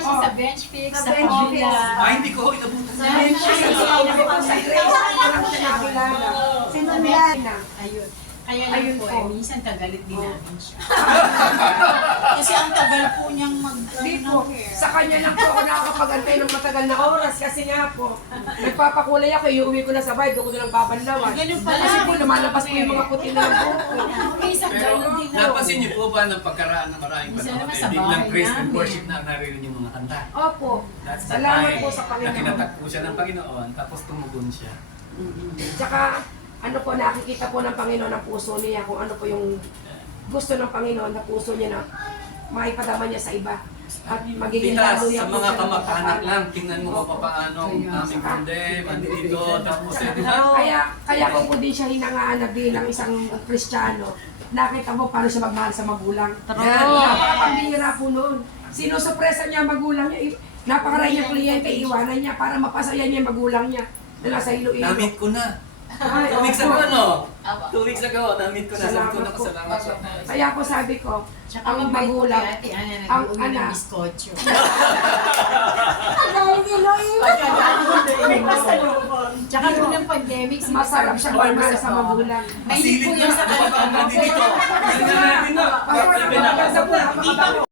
naman siya sa bench fix, Sa sa bench fix. cola. Hindi ko inabutan Sa sa bench bench. fix. Sa Grace, lang siya nakilala. Sinundan na. Ayun. Kaya Ayun lang po, po. minsan kagalit din namin siya. Kasi ang tagal po niyang Hindi po. Sa kanya lang po ako nakakapag-antay ng matagal na oras kasi nga po, nagpapakulay ako, iuwi ko na sa bahay, doon ko na lang babanlawan. Ganun pala. Kasi po lumalabas po yung mga puti na ng buhok ko. Minsan Pero ganun din ako. napansin niyo po ba ng pagkaraan ng maraming Minsan panahon, naman sa biglang bahay praise and namin. worship na ang naririnig yung mga kanta. Opo. That's the Salamat time po sa na Panginoon. kinatagpo siya ng Panginoon, tapos tumugon siya. Tsaka, ano po, nakikita po ng Panginoon ang puso niya kung ano po yung gusto ng Panginoon na puso niya na maipadama niya sa iba. At magiging Tita, lalo sa niya po mga siya ng kamag-anak pagpapala. lang, tingnan mo pa paano ang aming pandem, andito, tapos di ba? Kaya ko po din siya hinangaan na bilang isang Kristiyano. Nakita mo paano siya magmahal sa magulang. Yan. Napakapambihira po noon. Sinusupresa niya ang magulang niya. Napakarami niyang kliyente, iwanan niya para mapasaya niya yung magulang niya na nasa Iloilo. Namit ko na. Ay, 2 weeks opo. ago, no? 2 weeks ago, namit ko na. Sabi ko na Salamat po. kasalamat sa Kaya po sabi ko, Tsaka ang mabait po magulang, kay Ate Ana, ang nag-uwi ng anak. biskotso. Tsaka po ng pandemic, masarap siya magmahal sa magulang. Mahilig po yan sa Masilip na. kalimutan. Nandito. Tingnan natin na. Pastor, napakaganda po, napakaganda po.